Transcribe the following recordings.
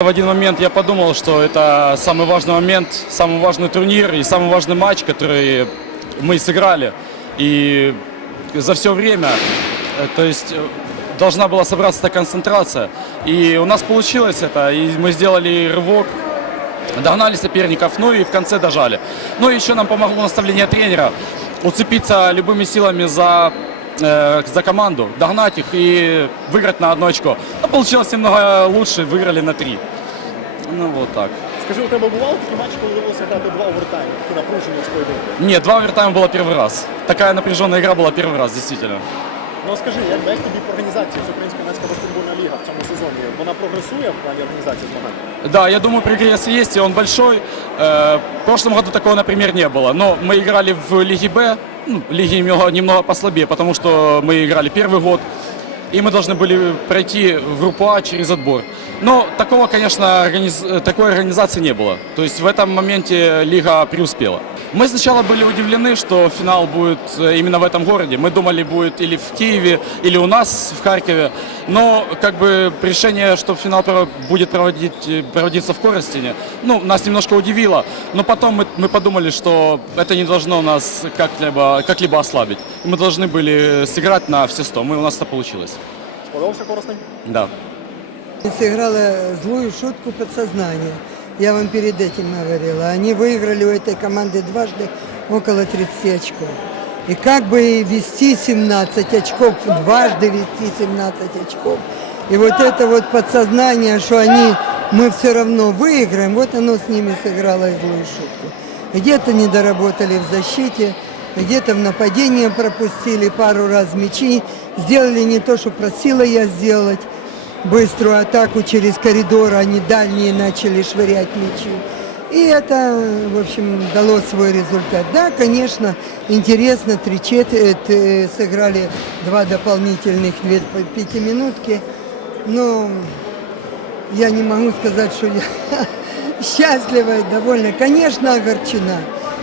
В один момент я подумал, что это самый важный момент, самый важный турнир и самый важный матч, который мы сыграли. И за все время, э, то есть э, должна была собраться эта концентрация. И у нас получилось это, и мы сделали рывок, догнали соперников, ну и в конце дожали. Ну и еще нам помогло наставление тренера уцепиться любыми силами за, э, за команду, догнать их и выиграть на одно очко. Но получилось немного лучше, выиграли на три. Ну вот так. Скажи, у тебе бували такі матчі, коли довелося грати два овертайми, такі напружені з поєдинку? Нет, два овертайма было первый раз. Такая напряженная игра была первый раз, действительно. Ну скажи, як, як тобі організація з Українська нацька баскетбольна ліга в цьому сезоні? Вона прогресує в плані організації змагань? Да, я думаю, прогресс есть, и он большой. Э, В прошлом году такого, например, не было. Но мы играли в Лиге Б, ну, лиги немного, немного послабее, потому что мы играли первый год, и мы должны были пройти в группу А через отбор. Но такого, конечно, организ- э, такой организации не было. То есть в этом моменте лига преуспела. Мы сначала были удивлены, что финал будет э, именно в этом городе. Мы думали, будет или в Киеве, или у нас в Харькове. Но как бы решение, что финал будет проводить, э, проводиться в Коростине, ну, нас немножко удивило. Но потом мы, мы подумали, что это не должно нас как-либо, как-либо ослабить. Мы должны были сыграть на все сто. Мы, у нас это получилось. Сподобався корисний? Да. Сыграла злую шутку подсознания. Я вам перед этим говорила. Они выиграли у этой команды дважды около 30 очков. И как бы вести 17 очков, дважды вести 17 очков. И вот это вот подсознание, что они, мы все равно выиграем, вот оно с ними сыграло злую шутку. Где-то не доработали в защите, где-то в нападении пропустили пару раз мячи, сделали не то, что просила я сделать быструю атаку через коридор, они дальние начали швырять мячи. И это, в общем, дало свой результат. Да, конечно, интересно, три четверти, сыграли два дополнительных, две пятиминутки, но я не могу сказать, что я счастлива и довольна. Конечно, огорчена.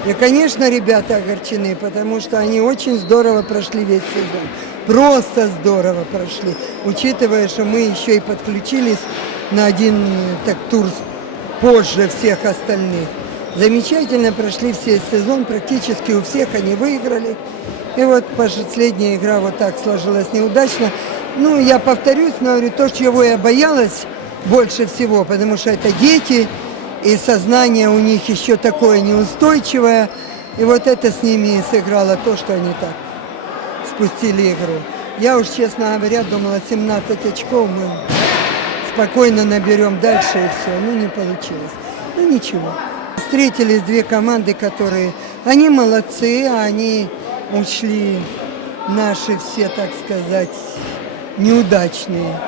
И, конечно, ребята огорчены, потому что они очень здорово прошли весь сезон. Просто здорово прошли. Учитывая, что мы еще и подключились на один так, тур позже всех остальных. Замечательно прошли все сезон, практически у всех они выиграли. И вот последняя игра вот так сложилась неудачно. Ну, я повторюсь, но говорю, то, чего я боялась больше всего, потому что это дети, и сознание у них еще такое неустойчивое. И вот это с ними сыграло то, что они так спустили игру. Я уж, честно говоря, думала, 17 очков мы спокойно наберем дальше и все. Ну, не получилось. Ну, ничего. Встретились две команды, которые... Они молодцы, они ушли наши все, так сказать, неудачные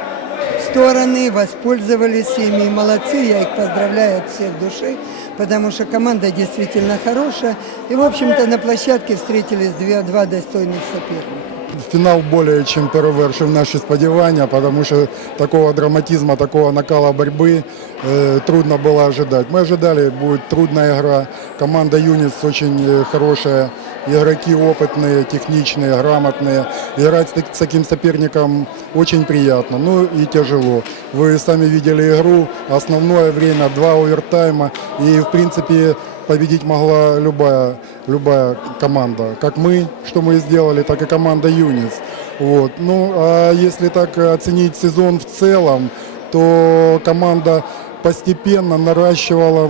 стороны, воспользовались ими. Молодцы, я их поздравляю от всех души, потому что команда действительно хорошая. И, в общем-то, на площадке встретились две, два достойных соперника. Фінал більше, ніж перевершив наші сподівання, тому що такого драматизму, такого накала боротьби э, трудно было ожидать. Мы ожидали, будет трудная игра. Команда Юнис очень э, хорошая, игроки опытные, техничные, грамотные. Играть с, так- с таким соперником очень приятно, ну и тяжело. Вы сами видели игру, основное время два овертайма и в принципе победить могла любая, любая команда. Как мы, что мы сделали, так и команда Юнис. Вот. Ну, а если так оценить сезон в целом, то команда постепенно наращивала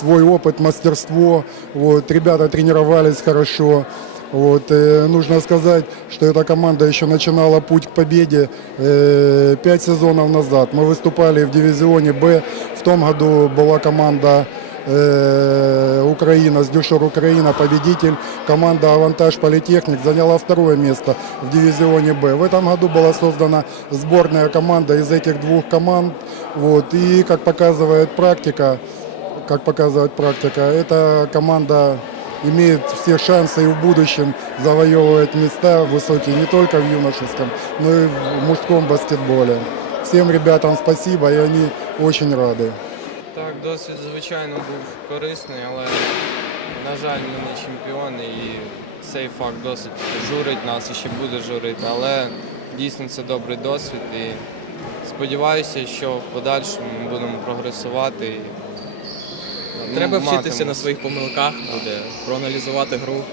свой опыт, мастерство. Вот. Ребята тренировались хорошо. Вот, э, нужно сказать, что эта команда еще начинала путь к победе э, пять сезонов назад. Мы выступали в дивизионе Б. В том году была команда Украина, с Дюшер Украина, победитель. Команда Авантаж Политехник заняла второе место в дивизионе Б. В этом году была создана сборная команда из этих двух команд. Вот, и как показывает практика, как показывает практика, эта команда имеет все шансы и в будущем завоевывать места высокие не только в юношеском, но и в мужском баскетболе. Всем ребятам спасибо, и они очень рады. Так, досвід, звичайно, був корисний, але, на жаль, ми не чемпіони і цей факт досить журить нас і ще буде журити. Але дійсно це добрий досвід і сподіваюся, що в подальшому ми будемо прогресувати. і, ну, Треба вчитися на своїх помилках, буде проаналізувати гру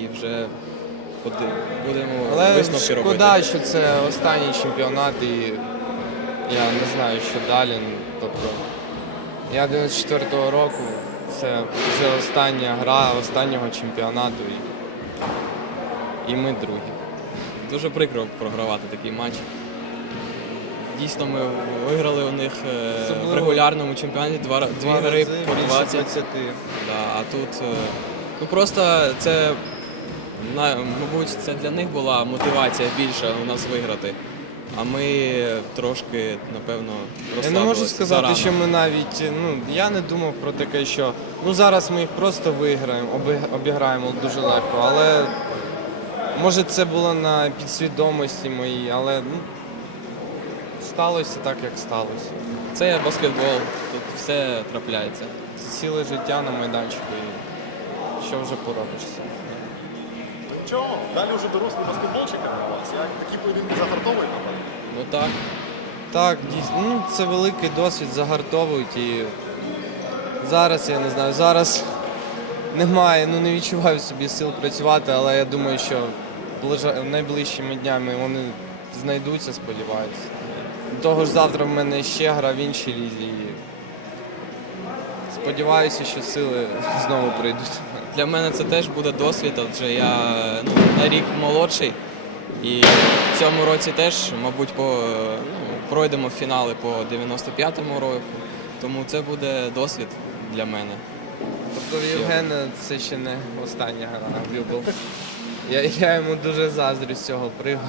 і вже поди- будемо Але висновки робити. шкода, що це останній чемпіонат і я не знаю, що далі. Ну, Тобто, я 94-го року, це вже остання гра останнього чемпіонату і, і ми другі. Дуже прикро програвати такий матч. Дійсно, ми виграли у них е, в регулярному чемпіонаті два, дві гри по 20. Да, а тут е, ну просто це мабуть це для них була мотивація більша у нас виграти. А ми трошки, напевно, Я не розслабилися можу сказати, зарано. що ми навіть ну я не думав про таке, що ну зараз ми їх просто виграємо, оби- обіграємо дуже легко. Але може це було на підсвідомості моїй, але ну, сталося так, як сталося. Це баскетбол, тут все трапляється. Це ціле життя на майданчику. І що вже поробиш? Ну нічого, далі вже дорослий баскетбол чекає на вас. Як такі поєдинки загартовують, напевно. Ну так. Так, дійсно, ну це великий досвід, загартовують і зараз я не знаю, зараз немає, ну не відчуваю собі сил працювати, але я думаю, що найближчими днями вони знайдуться, сподіваюся. Того ж завтра в мене ще гра в іншій лізі. І сподіваюся, що сили знову прийдуть. Для мене це теж буде досвід, адже я ну, на рік молодший. І в цьому році теж, мабуть, по, ну, пройдемо фінали по 95-му року. Тому це буде досвід для мене. Тобто в Євгена це ще не остання гра в Любов. Я, я йому дуже заздрю з цього приводу.